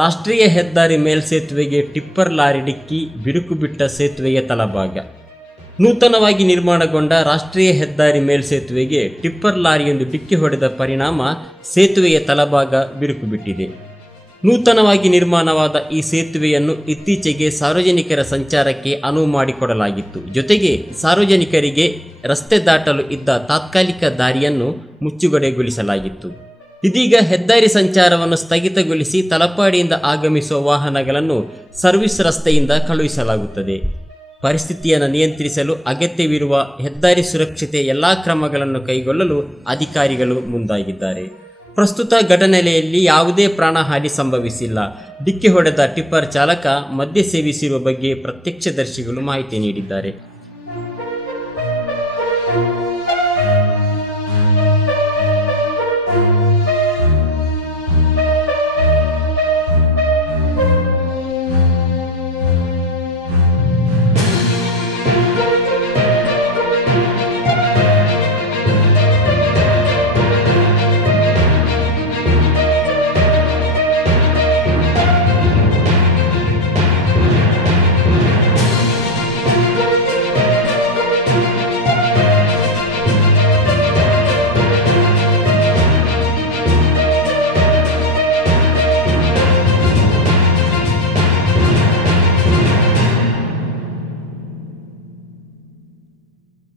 ರಾಷ್ಟ್ರೀಯ ಹೆದ್ದಾರಿ ಮೇಲ್ಸೇತುವೆಗೆ tipper lorry ಡಿಕ್ಕಿ ಬಿರುಕು ಬಿಟ್ಟ ಸೇತುವೆಯ ತಳಭಾಗ. ನೂತನವಾಗಿ ನಿರ್ಮಾಣಗೊಂಡ ರಾಷ್ಟ್ರೀಯ ಹೆದ್ದಾರಿ ಮೇಲ್ಸೇತುವೆಗೆ ಟಿಪ್ಪರ್ ಲಾರಿಯೊಂದು ಡಿಕ್ಕಿ ಹೊಡೆದ ಪರಿಣಾಮ ಸೇತುವೆಯ ತಳಭಾಗ ಬಿರುಕು ಬಿಟ್ಟಿದೆ. ನೂತನವಾಗಿ ನಿರ್ಮಾಣವಾದ ಈ ಸೇತುವೆಯನ್ನು ಇತ್ತೀಚೆಗೆ ಸಾರ್ವಜನಿಕರ ಸಂಚಾರಕ್ಕೆ ಅನುವು ಮಾಡಿಕೊಡಲಾಗಿತ್ತು. ಜೊತೆಗೆ ಸಾರ್ವಜನಿಕರಿಗೆ ರಸ್ತೆ ದಾಟಲು ಇದ್ದ ತಾತ್ಕಾಲಿಕ ದಾರಿಯನ್ನು ಮುಚ್ಚುಗಡೆಗೊಳಿಸಲಾಗಿತ್ತು. ಇದೀಗ ಹೆದ್ದಾರಿ ಸಂಚಾರವನ್ನು ಸ್ಥಗಿತಗೊಳಿಸಿ ತಲಪಾಡಿಯಿಂದ ಆಗಮಿಸುವ ವಾಹನಗಳನ್ನು ಸರ್ವಿಸ್ ರಸ್ತೆಯಿಂದ ಕಳುಹಿಸಲಾಗುತ್ತದೆ. ಪರಿಸ್ಥಿತಿಯನ್ನು ನಿಯಂತ್ರಿಸಲು ಅಗತ್ಯವಿರುವ ಹೆದ್ದಾರಿ ಸುರಕ್ಷತೆ ಎಲ್ಲ ಕ್ರಮಗಳನ್ನು ಕೈಗೊಳ್ಳಲು ಅಧಿಕಾರಿಗಳು ಮುಂದಾಗಿದ್ದಾರೆ. ಪ್ರಸ್ತುತ ಘಟನೆಯಲ್ಲಿ ಯಾವುದೇ ಪ್ರಾಣಹಾನಿ ಸಂಭವಿಸಿಲ್ಲ. ಡಿಕ್ಕಿ ಹೊಡೆದ ಟಿಪ್ಪರ್ ಚಾಲಕ ಮದ್ಯ ಸೇವಿಸಿರುವ ಬಗ್ಗೆ ಪ್ರತ್ಯಕ್ಷದರ್ಶಿಗಳು ಮಾಹಿತಿ ನೀಡಿದ್ದಾರೆ.